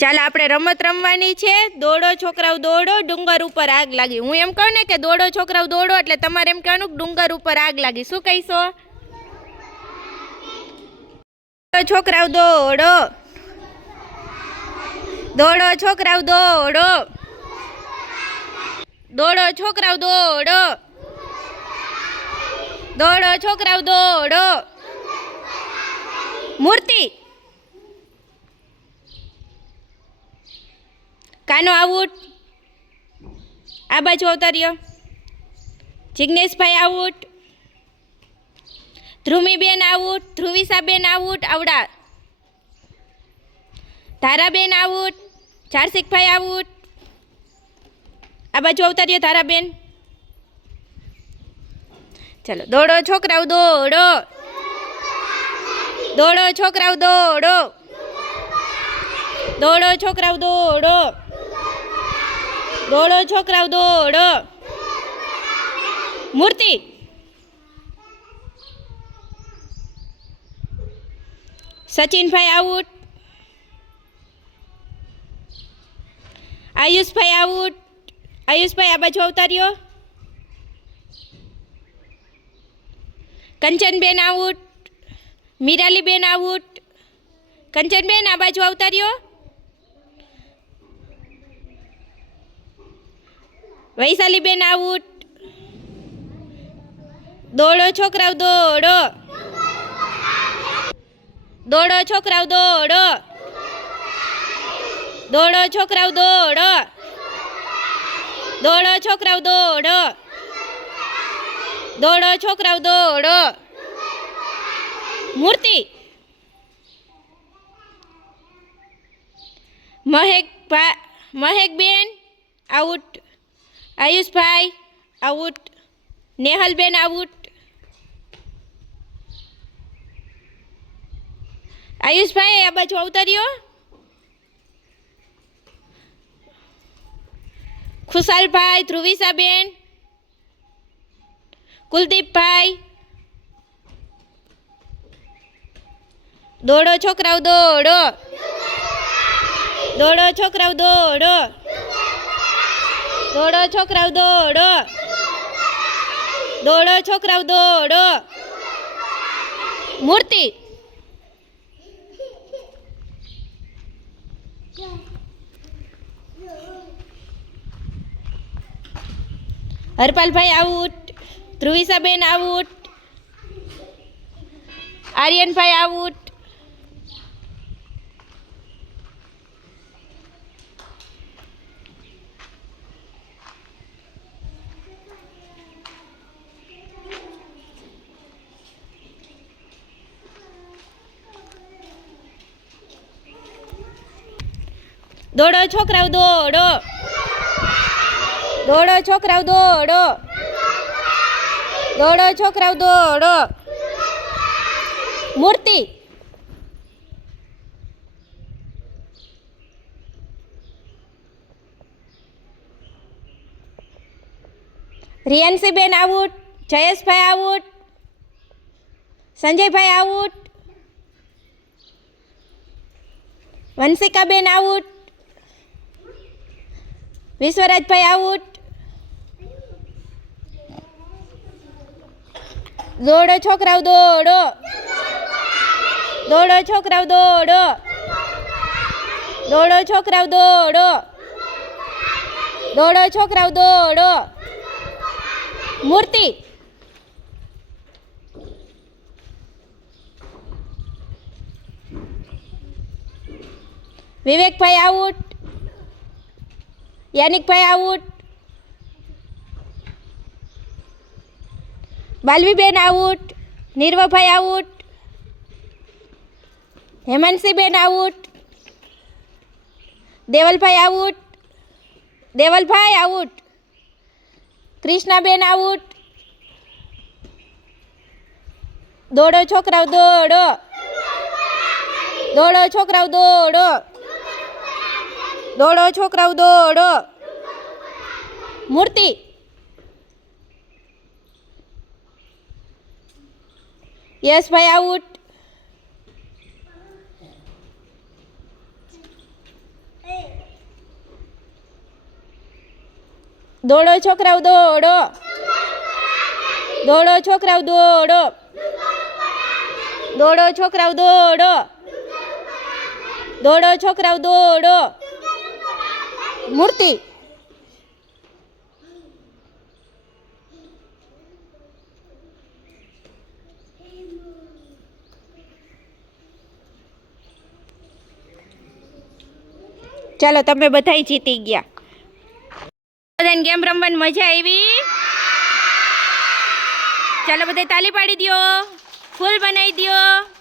ચાલ આપણે રમત રમવાની છે. દોડો છોકરાઓ દોડો, ડુંગર ઉપર આગ લાગી. હું એમ કહું ને કે દોડો છોકરાઓ દોડો, એટલે તમારે એમ કહેવાનું કે ડુંગર ઉપર આગ લાગી. શું કહીશો? છોકરાઓ દોડો, દોડો છોકરાઓ દોડો, દોડો છોકરાઓ દોડો, દોડો છોકરાઓ દોડો. મૂર્તિ કાનો આઉટ. આ બાજુ અવતર્યો. જિગ્નેશભાઈ આઉટ. ધ્રુમીબેન આઉટ. ધ્રુવિસાબેન આઉટ. આવડા. ધારાબેન આઉટ. ચારસિકભાઈ આઉટ. આ બાજુ અવતર્યો ધારાબેન. ચલો દોડો છોકરાઓ દોડો, દોડો છોકરાઓ દોડો, દોડો છોકરાઓ દોડો, દોડો છોકરાઓ દોડો. મૂર્તિ સચિનભાઈ આઉટ. આયુષભાઈ આઉટ. આયુષભાઈ આ બાજુ અવતાર્યો. કંચનબેન આઉટ. મીરાલીબેન આઉટ. કંચનબેન આ બાજુ અવતાર્યો. વૈશાલીબેન આઉટ. દોડો છોકરાઓ દોડો, દોડો છોકરાઓ દોડો, દોડો છોકરાઓ દોડો, દોડો છોકરાઓ દોડો, દોડો છોકરાઓ દોડો. મૂર્તિ મહેકબેન આઉટ. આયુષભાઈ આઉટ. નેહલબેન આઉટ. આયુષભાઈ આ બાજુ અવતર્યો. ખુશાલભાઈ. ધ્રુવિસાબેન. કુલદીપભાઈ. દોડો છોકરાઓ દોડો, દોડો છોકરાઓ દોડો, દોડો છોકરાઓ દોડો, દોડો છોકરાઓ દોડો. મૂર્તિ હરપાલભાઈ આઉટ. ધ્રુવિસાબેન આઉટ. આર્યનભાઈ આઉટ. દોડો છોકરાઓ દોડો, દોડો છોકરાઓ દોડો, દોડો છોકરાઓ દોડો. મૂર્તિ રિયાન્સીબેન આઉટ. જયેશભાઈ આઉટ. સંજયભાઈ આઉટ. વંશિકાબેન આઉટ. વિશ્વરાજભાઈ આઉટ. દોડો છોકરાઓ દોડો, દોડો છોકરાઓ દોડો, દોડો છોકરાઓ દોડો, દોડો છોકરાઓ દોડો. મૂર્તિ વિવેકભાઈ આઉટ. યાનિકભાઈ આઉટ. બાલવીબેન આઉટ. નિર્વભાઈ આઉટ. હેમાંશીબેન આઉટ. દેવલભાઈ આઉટ. દેવલભાઈ આઉટ. કૃષ્ણાબેન આઉટ. દોડો છોકરાઓ દોડો, દોડો છોકરાઓ દોડો, દોડો છોકરાઓ દોડો. મૂર્તિ યશભાઈ આઉટ. દોડો છોકરાઓ દોડો. દોડો છોકરાઓ દોડો. દોડો છોકરાઓ દોડો. દોડો છોકરાઓ દોડો. મૂર્તિ. ચાલો તમે બધાય જીતી ગયા. બધાને ગેમ રમવાની મજા આવી. ચાલો બધા તાલી પાડી દો, ફૂલ બનાવી દો.